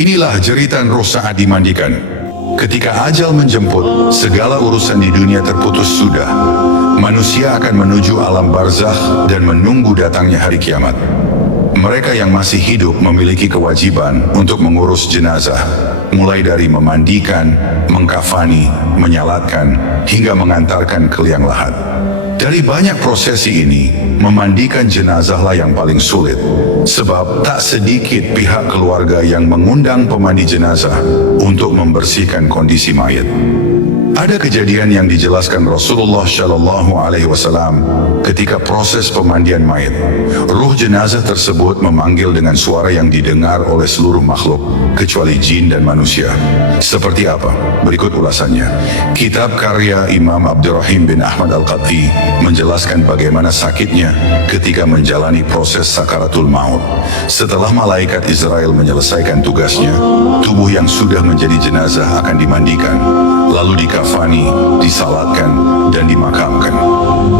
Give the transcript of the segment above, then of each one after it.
Inilah jeritan roh saat dimandikan. Ketika ajal menjemput, segala urusan di dunia terputus sudah. Manusia akan menuju alam barzakh dan menunggu datangnya hari kiamat. Mereka yang masih hidup memiliki kewajiban untuk mengurus jenazah, mulai dari memandikan, mengkafani, menyalatkan, hingga mengantarkan ke liang lahat. Dari banyak prosesi ini, memandikan jenazahlah yang paling sulit, sebab tak sedikit pihak keluarga yang mengundang pemandi jenazah untuk membersihkan kondisi mayat. Ada kejadian yang dijelaskan Rasulullah Shallallahu Alaihi Wasallam ketika proses pemandian mayat. Ruh jenazah tersebut memanggil dengan suara yang didengar oleh seluruh makhluk, kecuali jin dan manusia. Seperti apa? Berikut ulasannya. Kitab karya Imam Abdurrahim bin Ahmad Al-Qatti menjelaskan bagaimana sakitnya ketika menjalani proses sakaratul maut. Setelah malaikat Israel menyelesaikan tugasnya, tubuh yang sudah menjadi jenazah akan dimandikan, lalu dikafani, disalatkan, dan dimakamkan.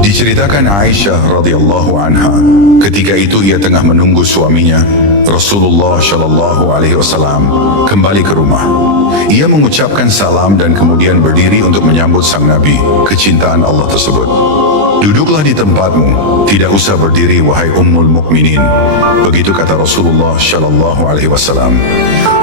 Diceritakan Aisyah radhiyallahu anha, ketika itu ia tengah menunggu suaminya, Rasulullah Shallallahu Alaihi Wasallam, kembali ke rumah. Ia mengucapkan salam dan kemudian berdiri untuk menyambut sang Nabi, kecintaan Allah tersebut. Duduklah di tempatmu, tidak usah berdiri wahai Ummul Mukminin. Begitu kata Rasulullah Shallallahu Alaihi Wasallam.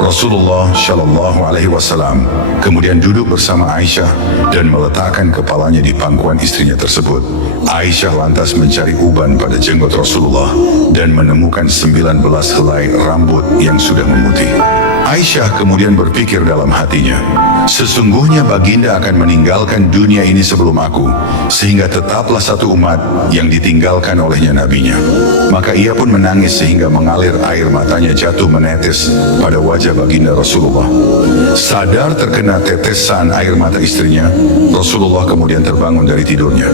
Rasulullah Shallallahu Alaihi Wasallam kemudian duduk bersama Aisyah dan meletakkan kepalanya di pangkuan istrinya tersebut. Aisyah lantas mencari uban pada jenggot Rasulullah dan menemukan 19 helai rambut yang sudah memutih. Aisyah kemudian berpikir dalam hatinya, sesungguhnya baginda akan meninggalkan dunia ini sebelum aku, sehingga tetaplah satu umat yang ditinggalkan olehnya nabinya. Maka ia pun menangis sehingga mengalir air matanya jatuh menetes pada wajah baginda Rasulullah. Sadar terkena tetesan air mata istrinya, Rasulullah kemudian terbangun dari tidurnya.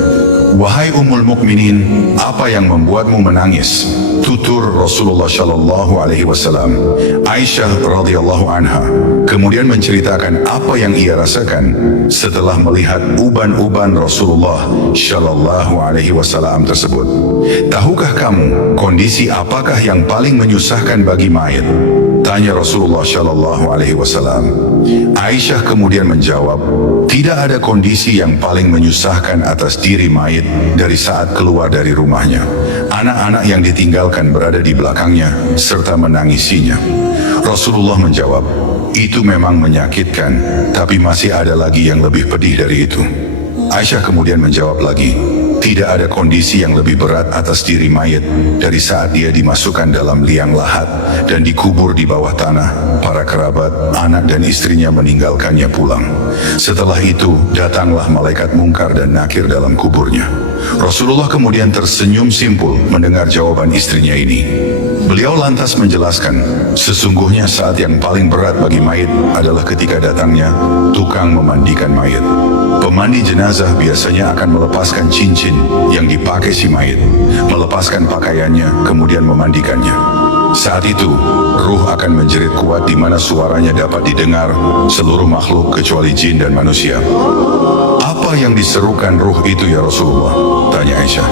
Wahai Ummul Mukminin, apa yang membuatmu menangis? Tutur Rasulullah Shallallahu Alaihi Wasallam. Aisyah radhiyallahu anha kemudian menceritakan apa yang ia rasakan setelah melihat uban-uban Rasulullah Shallallahu Alaihi Wasallam tersebut. Tahukah kamu kondisi apakah yang paling menyusahkan bagi mayat? Tanya Rasulullah Shallallahu Alaihi Wasallam. Aisyah kemudian menjawab, tidak ada kondisi yang paling menyusahkan atas diri mayat dari saat keluar dari rumahnya. Anak-anak yang ditinggalkan berada di belakangnya serta menangisinya. Rasulullah menjawab, itu memang menyakitkan, tapi masih ada lagi yang lebih pedih dari itu. Aisyah kemudian menjawab lagi, tidak ada kondisi yang lebih berat atas diri mayat dari saat dia dimasukkan dalam liang lahat dan dikubur di bawah tanah. Para kerabat, anak dan istrinya meninggalkannya pulang. Setelah itu, datanglah malaikat mungkar dan nakir dalam kuburnya. Rasulullah kemudian tersenyum simpul mendengar jawaban istrinya ini. Beliau lantas menjelaskan, sesungguhnya saat yang paling berat bagi mayat adalah ketika datangnya tukang memandikan mayat. Pemandi jenazah biasanya akan melepaskan cincin yang dipakai si mayat, melepaskan pakaiannya, kemudian memandikannya. Saat itu, ruh akan menjerit kuat di mana suaranya dapat didengar seluruh makhluk kecuali jin dan manusia. Apa yang diserukan ruh itu ya Rasulullah? Tanya Aisyah.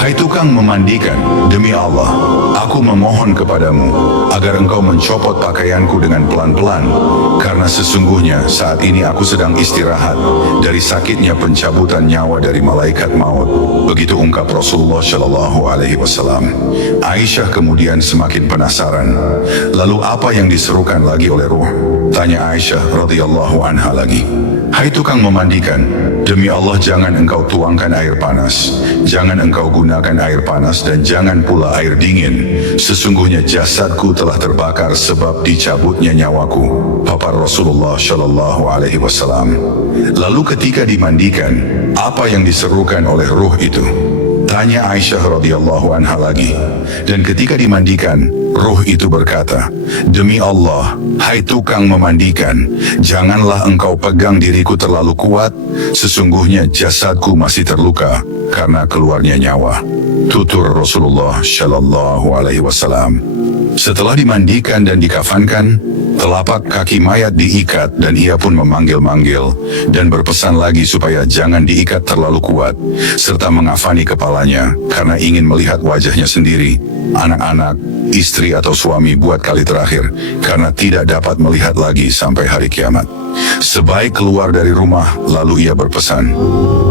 Hai tukang memandikan, demi Allah, aku memohon kepadamu agar engkau mencopot pakaianku dengan pelan-pelan, karena sesungguhnya saat ini aku sedang istirahat dari sakitnya pencabutan nyawa dari malaikat maut. Begitu ungkap Rasulullah Shallallahu Alaihi Wasallam. Aisyah kemudian semakin penasaran. Lalu apa yang diserukan lagi oleh ruh? Tanya Aisyah radhiyallahu anha lagi. Hai tukang memandikan, demi Allah jangan engkau tuangkan air panas, jangan engkau gunakan air panas dan jangan pula air dingin. Sesungguhnya jasadku telah terbakar sebab dicabutnya nyawaku. Papar Rasulullah Shallallahu Alaihi Wasallam. Lalu ketika dimandikan, apa yang diserukan oleh ruh itu? Tanya Aisyah radhiyallahu anha lagi. Dan ketika dimandikan, ruh itu berkata, demi Allah, hai tukang memandikan, janganlah engkau pegang diriku terlalu kuat, sesungguhnya jasadku masih terluka karena keluarnya nyawa. Tutur Rasulullah Shallallahu Alaihi Wasallam. Setelah dimandikan dan dikafankan, Telapak kaki mayat diikat dan ia pun memanggil-manggil dan berpesan lagi supaya jangan diikat terlalu kuat, serta mengafani kepalanya karena ingin melihat wajahnya sendiri, anak-anak, istri atau suami buat kali terakhir, karena tidak dapat melihat lagi sampai hari kiamat. Sebaik keluar dari rumah, lalu ia berpesan,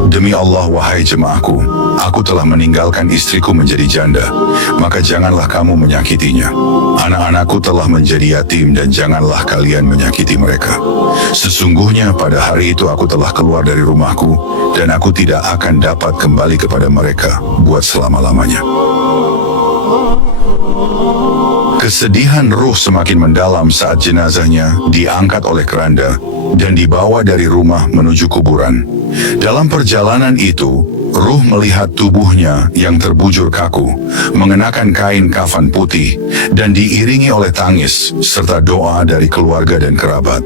"Demi Allah, wahai jemaahku, aku telah meninggalkan istriku menjadi janda, maka janganlah kamu menyakitinya. Anak-anakku telah menjadi yatim dan janganlah kalian menyakiti mereka. Sesungguhnya pada hari itu aku telah keluar dari rumahku dan aku tidak akan dapat kembali kepada mereka buat selama-lamanya." Kesedihan ruh semakin mendalam saat jenazahnya diangkat oleh keranda dan dibawa dari rumah menuju kuburan. Dalam perjalanan itu, ruh melihat tubuhnya yang terbujur kaku, mengenakan kain kafan putih, dan diiringi oleh tangis serta doa dari keluarga dan kerabat.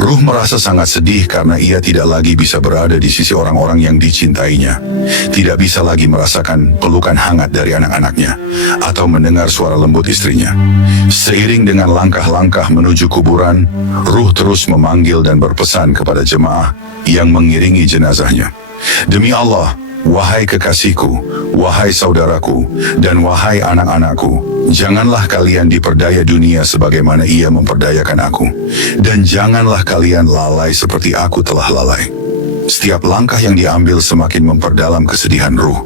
Ruh merasa sangat sedih karena ia tidak lagi bisa berada di sisi orang-orang yang dicintainya. Tidak bisa lagi merasakan pelukan hangat dari anak-anaknya atau mendengar suara lembut istrinya. Seiring dengan langkah-langkah menuju kuburan, ruh terus memanggil dan berpesan kepada jemaah yang mengiringi jenazahnya. "Demi Allah, wahai kekasihku, wahai saudaraku, dan wahai anak-anakku, janganlah kalian diperdaya dunia sebagaimana ia memperdayakan aku, dan janganlah kalian lalai seperti aku telah lalai." Setiap langkah yang diambil semakin memperdalam kesedihan ruh,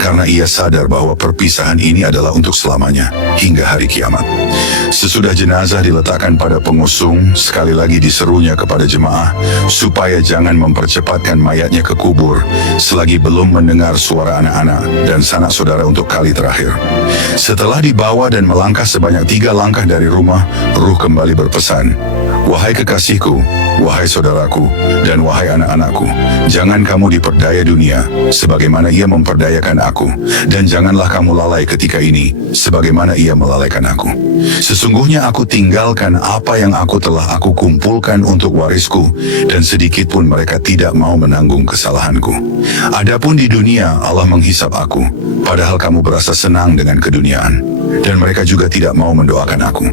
karena ia sadar bahwa perpisahan ini adalah untuk selamanya, hingga hari kiamat. Sesudah jenazah diletakkan pada pengusung, sekali lagi diserunya kepada jemaah, supaya jangan mempercepatkan mayatnya ke kubur, selagi belum mendengar suara anak-anak dan sanak saudara untuk kali terakhir. Setelah dibawa dan melangkah sebanyak 3 langkah dari rumah, ruh kembali berpesan, "Wahai kekasihku, wahai saudaraku, dan wahai anak-anakku, jangan kamu diperdaya dunia, sebagaimana ia memperdayakan aku, dan janganlah kamu lalai ketika ini, sebagaimana ia melalaikan aku. Sesungguhnya aku tinggalkan apa yang aku kumpulkan untuk warisku, dan sedikit pun mereka tidak mau menanggung kesalahanku. Adapun di dunia, Allah menghisap aku, padahal kamu berasa senang dengan keduniaan, dan mereka juga tidak mau mendoakan aku.